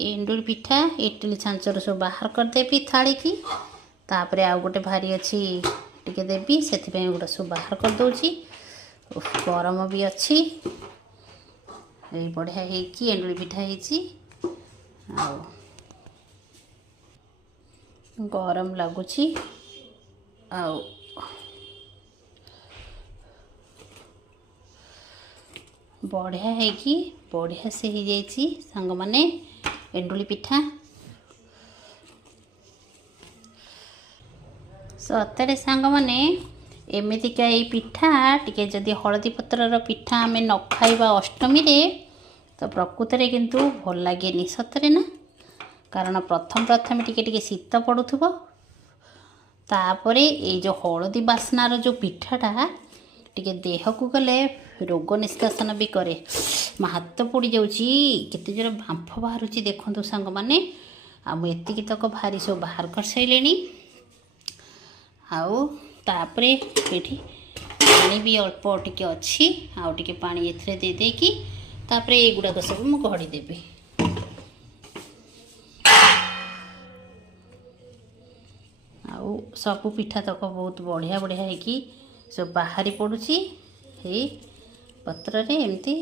एंडुरी पिठा इडली छांचर सब बाहर करदेवी थाली की तापर आउ गोटे भारी अच्छी टिके देवी से गोटे सब बाहर कर दूची गरम भी अच्छी बढ़िया है एंडुरी पिठा है गरम लगुच बढ़िया है कि बढ़िया से हो जाइए सांग माने एंडुली पिठा सतरे सांग माने एमतीका ये पिठा टिके जदि हलदी पत्रर पिठा आम न खाइबा अष्टमी रे तो प्रकृत में किंतु भल लगे सतरे ना कारण प्रथम प्रथम टिके टिके शीत पड़ुथबो तापरे ये जो हलदी बास्नार जो पिठाटा टिके देह को गले रोग निष्कासन भी करे हाथ पोड़ी जाऊँगी केते जोर बांफ बाहर देखु सांग मैंने आती तक भारी सब बाहर कर सारे आउे ये पानी भी अल्प टिके अच्छी आउ टिके पानी एथरे दे देकी तापरे ये गुड़ाक सब मु गढ़ी देबी आउ सबू पिठा तक बहुत बढ़िया बढ़िया है कि सब बाहरी पड़ुची हे पत्र रे एमती